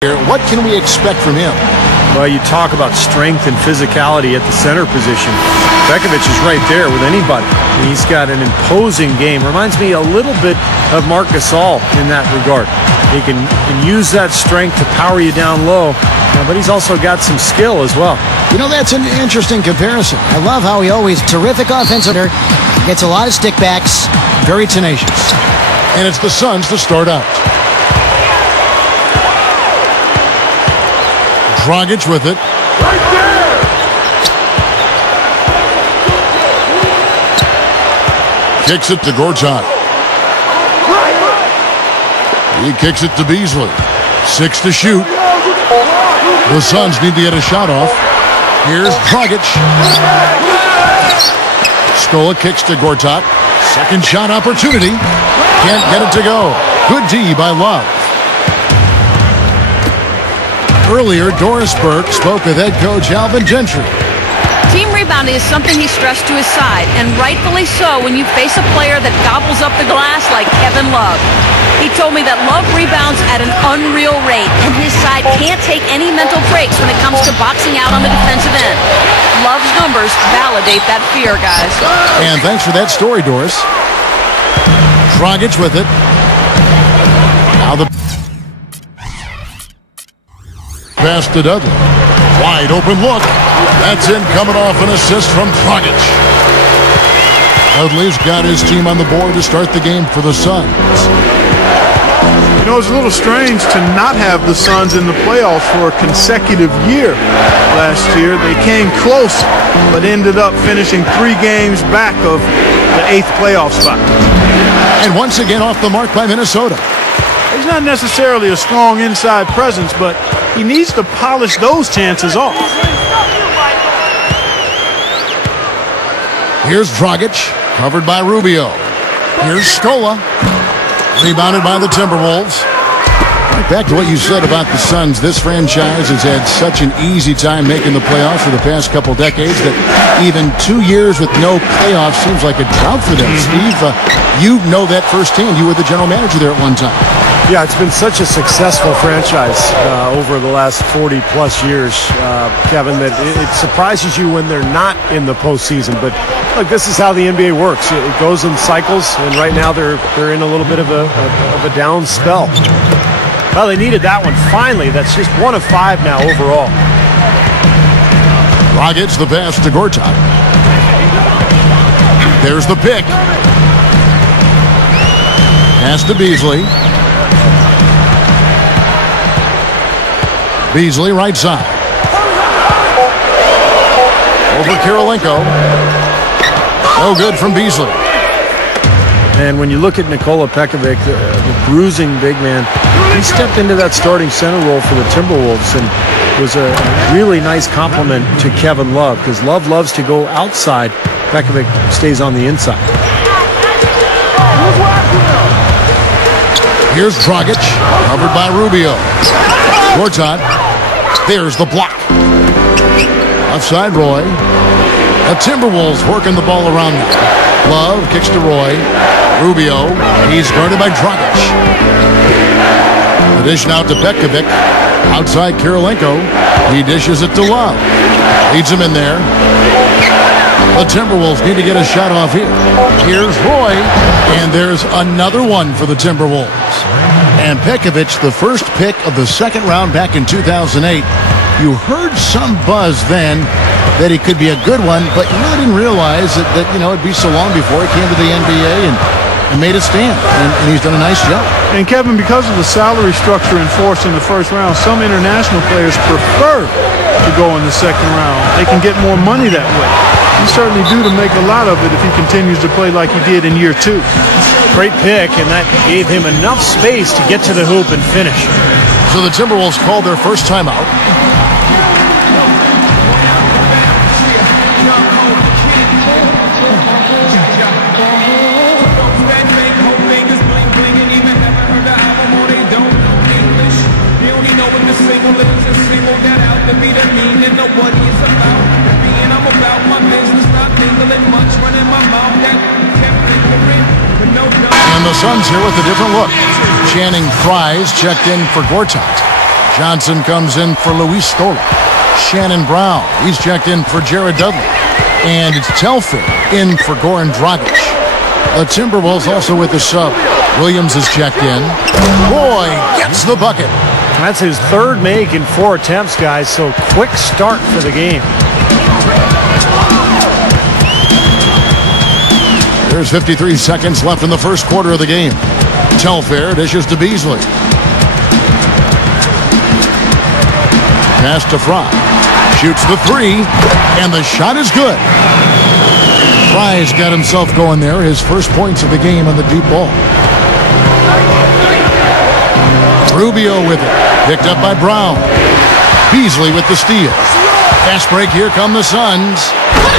What can we expect from him? Well, you talk about strength and physicality at the center position. Pekovic is right there with anybody. And he's got an imposing game. Reminds me a little bit of Marc Gasol in that regard. He can use that strength to power you down low, but he's also got some skill as well. You know, that's an interesting comparison. I love how he always terrific offensive, gets a lot of stickbacks, very tenacious. And it's the Suns to start out. Dragic with it. Right there! Kicks it to Gortat. He kicks it to Beasley. 6 to shoot. The Suns need to get a shot off. Here's Dragic. Scola kicks to Gortat. Second shot opportunity. Can't get it to go. Good D by Love. Earlier, Doris Burke spoke with head coach Alvin Gentry. Team rebounding is something he stressed to his side, and rightfully so when you face a player that gobbles up the glass like Kevin Love. He told me that Love rebounds at an unreal rate, and his side can't take any mental breaks when it comes to boxing out on the defensive end. Love's numbers validate that fear, guys. And thanks for that story, Doris. Dragic with it. Now the pass to Dudley. Wide open look. That's in, coming off an assist from Dragic. Dudley's got his team on the board to start the game for the Suns. You know, it's a little strange to not have the Suns in the playoffs for a consecutive year. Last year, they came close, but ended up finishing 3 games back of the 8th playoff spot. And once again off the mark by Minnesota. He's not necessarily a strong inside presence, but he needs to polish those chances off. Here's Dragic, covered by Rubio. Here's Scola, rebounded by the Timberwolves. Right back to what you said about the Suns. This franchise has had such an easy time making the playoffs for the past couple decades that even 2 years with no playoffs seems like a drought for them. Steve, you know that firsthand. You were the general manager there at one time. Yeah, it's been such a successful franchise over the last 40-plus years, Kevin, that it surprises you when they're not in the postseason. But look, this is how the NBA works. It goes in cycles, and right now they're in a little bit of a down spell. Well, they needed that one finally. That's just 1 of 5 now overall. Dragic, the pass to Gortat. There's the pick. Pass to Beasley. Beasley, right side. Over Kirilenko. No good from Beasley. And when you look at Nikola Pekovic, the bruising big man, he stepped into that starting center role for the Timberwolves and was a really nice compliment to Kevin Love, because Love loves to go outside. Pekovic stays on the inside. Here's Dragic, covered by Rubio. Gortat, there's the block. Offside Roy. The Timberwolves working the ball around now. Love kicks to Roy. Rubio, he's guarded by Dragic. The dish now to Pekovic. Outside Kirilenko. He dishes it to Love. Leads him in there. The Timberwolves need to get a shot off here. Here's Roy. And there's another one for the Timberwolves. And Pekovic, the first pick of the second round back in 2008. You heard some buzz then that he could be a good one, but you really didn't realize that it'd be so long before he came to the NBA and made a stand. And he's done a nice job. And Kevin, because of the salary structure enforced in the first round, some international players prefer to go in the second round. They can get more money that way. He's certainly due to make a lot of it if he continues to play like he did in year 2. Great pick, and that gave him enough space to get to the hoop and finish. So the Timberwolves called their first timeout. And the Suns here with a different look. Channing Fries checked in for Gortat. Johnson comes in for Luis Stola. Shannon Brown, he's checked in for Jared Dudley. And it's Telfair in for Goran Dragic. The Timberwolves also with the sub. Williams is checked in. Roy gets the bucket. That's his third make in 4 attempts, guys, so quick start for the game. There's 53 seconds left in the first quarter of the game. Telfair dishes to Beasley. Pass to Fry. Shoots the 3, and the shot is good. Fry's got himself going there. His first points of the game on the deep ball. Rubio with it. Picked up by Brown. Beasley with the steal. Fast break. Here come the Suns.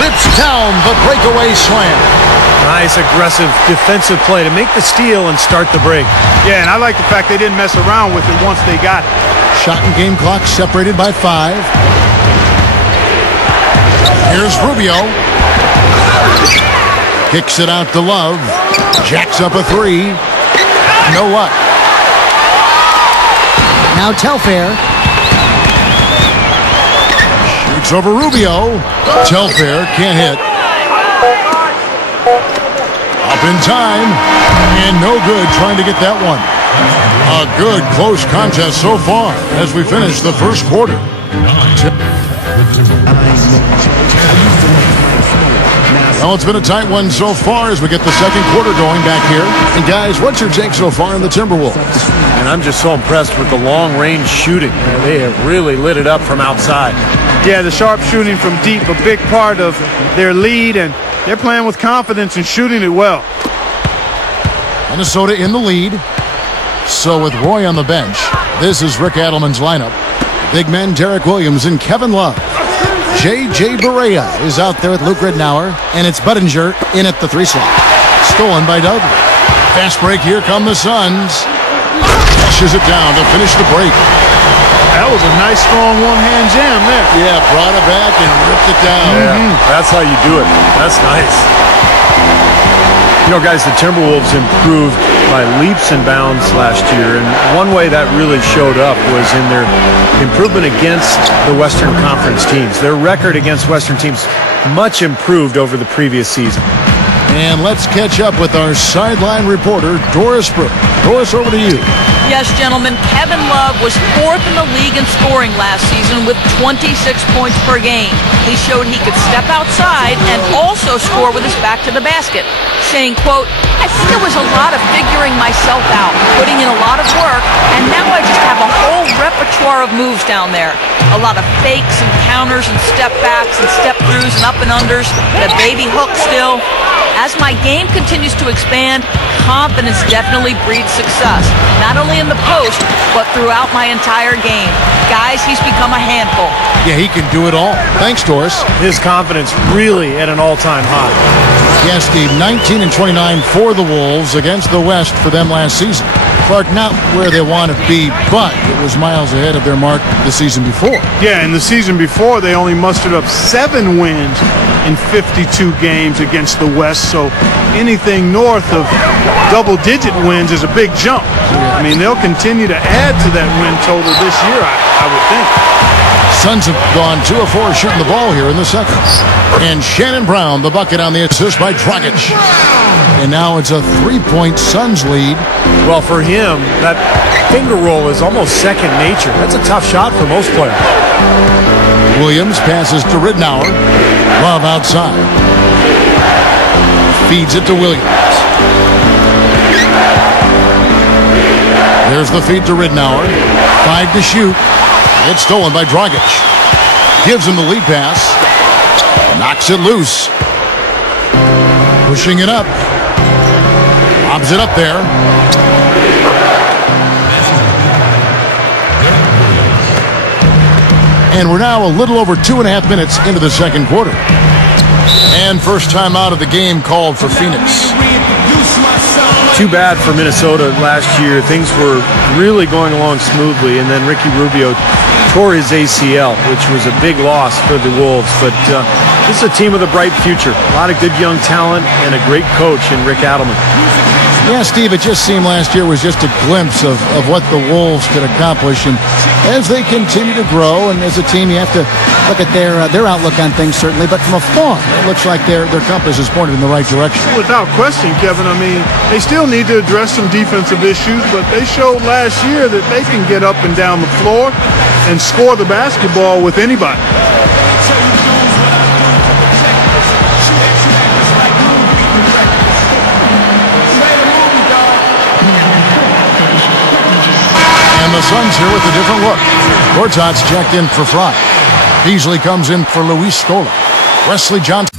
Rips down the breakaway slam. Nice aggressive defensive play to make the steal and start the break. Yeah, and I like the fact they didn't mess around with it once they got it. Shot and game clock separated by 5. Here's Rubio. Kicks it out to Love. Jacks up a 3. No luck. Now Telfair. Shoots over Rubio. Telfair can't hit. Up in time. And no good trying to get that one. A good close contest so far as we finish the first quarter. Well, it's been a tight one so far as we get the second quarter going back here. And guys, what's your take so far in the Timberwolves? And I'm just so impressed with the long-range shooting. They have really lit it up from outside. Yeah, the sharp shooting from deep, a big part of their lead, and they're playing with confidence and shooting it well. Minnesota in the lead. So with Roy on the bench, this is Rick Adelman's lineup. Big men Derek Williams and Kevin Love. J.J. Barea is out there with Luke Ridnour, and it's Budinger in at the 3 slot. Stolen by Dudley. Fast break, here come the Suns. Pushes it down to finish the break. That was a nice, strong one-hand jam there. Yeah, brought it back and ripped it down. Yeah, that's how you do it. That's nice. You know, guys, the Timberwolves improved by leaps and bounds last year, and one way that really showed up was in their improvement against the Western Conference teams. Their record against Western teams much improved over the previous season. And let's catch up with our sideline reporter, Doris Burke. Doris, over to you. Yes, gentlemen, Kevin Love was 4th in the league in scoring last season with 26 points per game. He showed he could step outside and also score with his back to the basket, saying, quote, "I think it was a lot of figuring myself out, putting in a lot of work, and now I just have a whole repertoire of moves down there. A lot of fakes and counters and step backs and step throughs and up and unders, the baby hook still. As my game continues to expand, confidence definitely breeds success, not only in the post, but throughout my entire game. Guys, he's become a handful." Yeah, he can do it all. Thanks, Doris. His confidence really at an all-time high. Yes, Steve, 19 and 29 for the Wolves against the West for them last season. Clark, not where they want to be, but it was miles ahead of their mark the season before. Yeah, in the season before, they only mustered up 7 wins in 52 games against the West, so anything north of double-digit wins is a big jump. I mean, they'll continue to add to that win total this year, I would think. Suns have gone 2 of 4 shooting the ball here in the second. And Shannon Brown, the bucket on the assist by Dragic. And now it's a 3-point Suns lead. Well, for him, that finger roll is almost second nature. That's a tough shot for most players. Williams passes to Ridnour. Love outside. Feeds it to Williams. There's the feed to Ridnour. 5 to shoot. It's stolen by Dragic. Gives him the lead pass. Knocks it loose. Pushing it up. Lobs it up there. And we're now a little over 2.5 minutes into the second quarter. And first time out of the game called for Phoenix. Too bad for Minnesota last year. Things were really going along smoothly, and then Ricky Rubio tore his ACL, which was a big loss for the Wolves. But this is a team with a bright future. A lot of good young talent and a great coach in Rick Adelman. Yeah, Steve, it just seemed last year was just a glimpse of what the Wolves could accomplish. And as they continue to grow, and as a team, you have to look at their outlook on things, certainly. But from afar, it looks like their compass is pointed in the right direction. Without question, Kevin. I mean, they still need to address some defensive issues, but they showed last year that they can get up and down the floor and score the basketball with anybody. And the Suns here with a different look. Gortat's checked in for Fry. Beasley comes in for Luis Scola. Wesley Johnson.